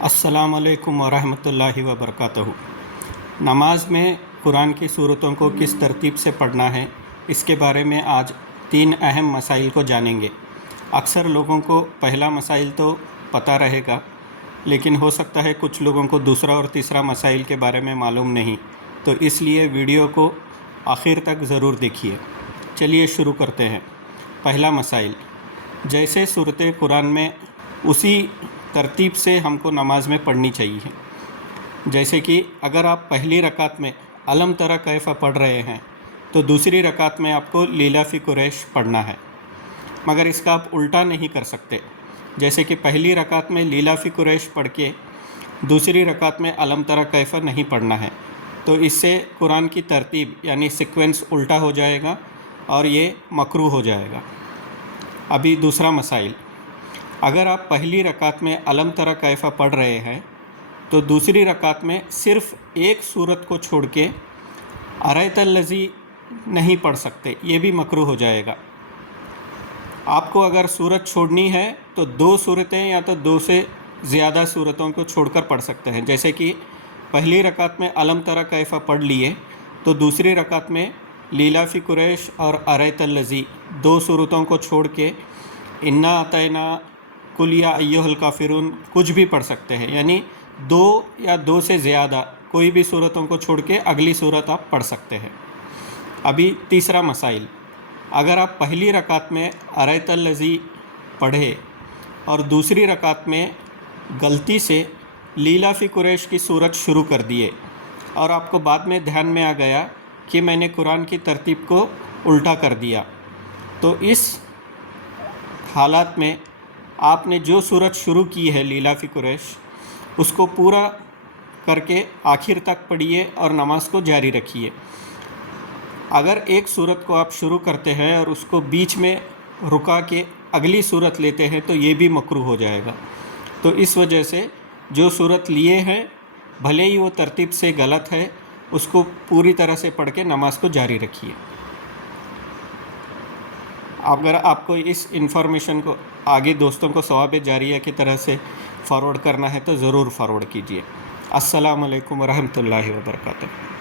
अस्सलाम वालेकुम वरहमतुल्लाहि वबरकातुहू। नमाज में कुरान की सूरतों को किस तरतीब से पढ़ना है, इसके बारे में आज 3 अहम मसाइल को जानेंगे। अक्सर लोगों को पहला मसाइल तो पता रहेगा, लेकिन हो सकता है कुछ लोगों को दूसरा और तीसरा मसाइल के बारे में मालूम नहीं, तो इसलिए वीडियो को आखिर तक ज़रूर देखिए। चलिए शुरू करते हैं। पहला मसाइल, जैसे सूरतें कुरान में उसी तरतीब से हमको नमाज में पढ़नी चाहिए। जैसे कि अगर आप पहली रकात में अलम तरा कैफ़ा पढ़ रहे हैं तो दूसरी रकात में आपको लीलाफ़ी कुरैश पढ़ना है, मगर इसका आप उल्टा नहीं कर सकते। जैसे कि पहली रकात में लीलाफ़ी कुरैश पढ़ के दूसरी रकात में अलम तरा कैफ़ा नहीं पढ़ना है, तो इससे कुरान की तरतीब यानी सीक्वेंस उल्टा हो जाएगा और ये मकरूह हो जाएगा। अभी दूसरा मसाइल, अगर आप पहली रकात में अलम तरा कैफ़ा पढ़ रहे हैं तो दूसरी रकात में सिर्फ़ एक सूरत को छोड़ के अरैतल लज़ी नहीं पढ़ सकते, ये भी मकरूह हो जाएगा। आपको अगर सूरत छोड़नी है तो 2 सूरतें या तो 2 से ज़्यादा सूरतों को छोड़कर पढ़ सकते हैं। जैसे कि पहली रकात में अलम तरा कैफ़ा पढ़ लिए तो दूसरी रकात में लीलाफ़ी कुरैश और अरैतल लज़ी 2 सूरतों को छोड़ के इन्ना अतैना कुल या अय्युहल काफ़िरून कुछ भी पढ़ सकते हैं। यानी 2 या 2 से ज़्यादा कोई भी सूरतों को छोड़ के अगली सूरत आप पढ़ सकते हैं। अभी तीसरा मसाइल, अगर आप पहली रकात में अरैतल लज़ी पढ़े और दूसरी रकात में गलती से लीलाफ़ी कुरैश की सूरत शुरू कर दिए और आपको बाद में ध्यान में आ गया कि मैंने कुरान की तरतीब को उल्टा कर दिया, तो इस हालात में आपने जो सूरत शुरू की है लीलाफ़ी कुरैश, उसको पूरा करके आखिर तक पढ़िए और नमाज को जारी रखिए। अगर एक सूरत को आप शुरू करते हैं और उसको बीच में रुका के अगली सूरत लेते हैं तो ये भी मकरूह हो जाएगा। तो इस वजह से जो सूरत लिए हैं भले ही वो तरतीब से गलत है, उसको पूरी तरह से पढ़ के नमाज को जारी रखिए। अगर आपको इस इन्फॉर्मेशन को आगे दोस्तों को सवाब जारिया की तरह से फॉरवर्ड करना है तो ज़रूर फॉरवर्ड कीजिए। अस्सलाम वालेकुम वरहमतुल्लाहि वबरकातुहू।